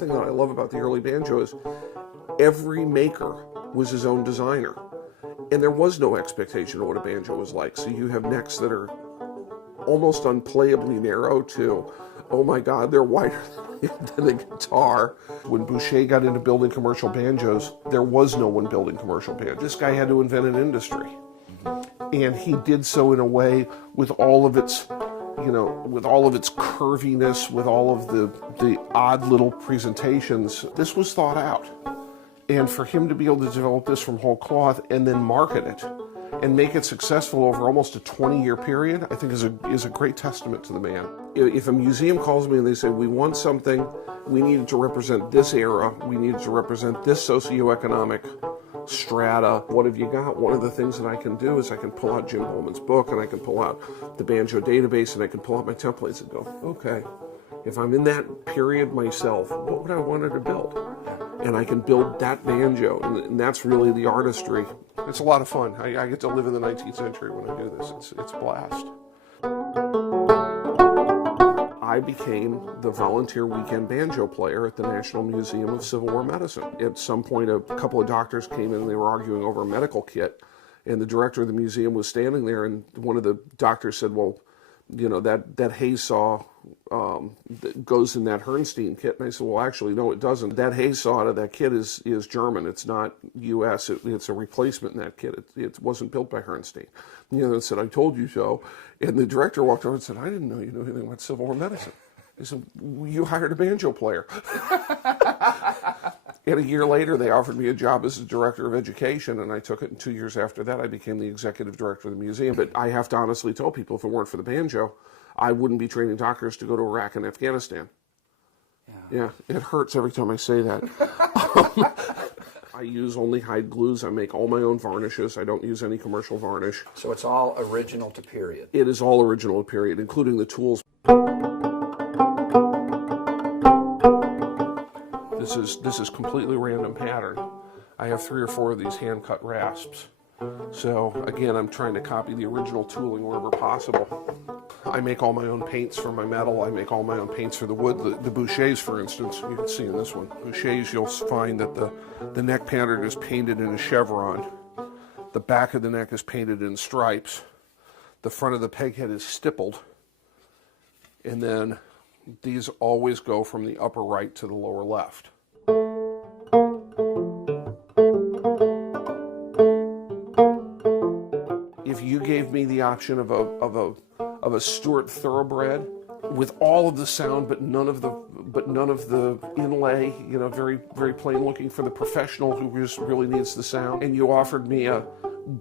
thing that I love about the early banjo is every maker was his own designer. And there was no expectation of what a banjo was like. So you have necks that are almost unplayably narrow to, oh my God, they're wider than a guitar. When Boucher got into building commercial banjos, there was no one building commercial banjos. This guy had to invent an industry. And he did so in a way with all of its, with all of its curviness, with all of the odd little presentations. This was thought out. And for him to be able to develop this from whole cloth and then market it and make it successful over almost a 20-year period, I think is a great testament to the man. If a museum calls me and they say, we want something, we need it to represent this era, we need it to represent this socioeconomic strata, what have you got? One of the things that I can do is I can pull out Jim Bowman's book and I can pull out the banjo database and I can pull out my templates and go, okay, if I'm in that period myself, what would I want to build? And I can build that banjo, and that's really the artistry. It's a lot of fun. I get to live in the 19th century when I do this. It's a blast. I became the volunteer weekend banjo player at the National Museum of Civil War Medicine. At some point, a couple of doctors came in and they were arguing over a medical kit, and the director of the museum was standing there, and one of the doctors said, well, that Hayes saw that goes in that Herrnstein kit. And I said, well, actually, no, it doesn't. That Hayes saw out of that kit is German. It's not U.S. It's a replacement in that kit. It wasn't built by Herrnstein. It said, I told you so. And the director walked over and said, I didn't know you knew anything about Civil War medicine. He said, you hired a banjo player. And a year later, they offered me a job as the director of education, and I took it. And 2 years after that, I became the executive director of the museum. But I have to honestly tell people, if it weren't for the banjo, I wouldn't be training doctors to go to Iraq and Afghanistan. Yeah, it hurts every time I say that. I use only hide glues. I make all my own varnishes. I don't use any commercial varnish. So it's all original to period? It is all original to period, including the tools. This is completely random pattern. I have 3 or 4 of these hand-cut rasps. So again, I'm trying to copy the original tooling wherever possible. I make all my own paints for my metal. I make all my own paints for the wood. The Bouchers, for instance, you can see in this one. Bouchers, you'll find that the neck pattern is painted in a chevron. The back of the neck is painted in stripes. The front of the peghead is stippled. And then these always go from the upper right to the lower left. If you gave me the option of a Stuart Thoroughbred with all of the sound but none of the inlay, very very plain looking for the professional who just really needs the sound, and you offered me a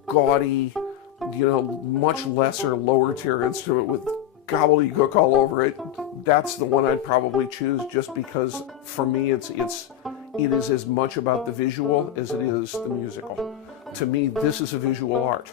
gaudy, much lesser lower tier instrument with gobbledygook all over it, that's the one I'd probably choose, just because for me it is as much about the visual as it is the musical. To me, this is a visual art.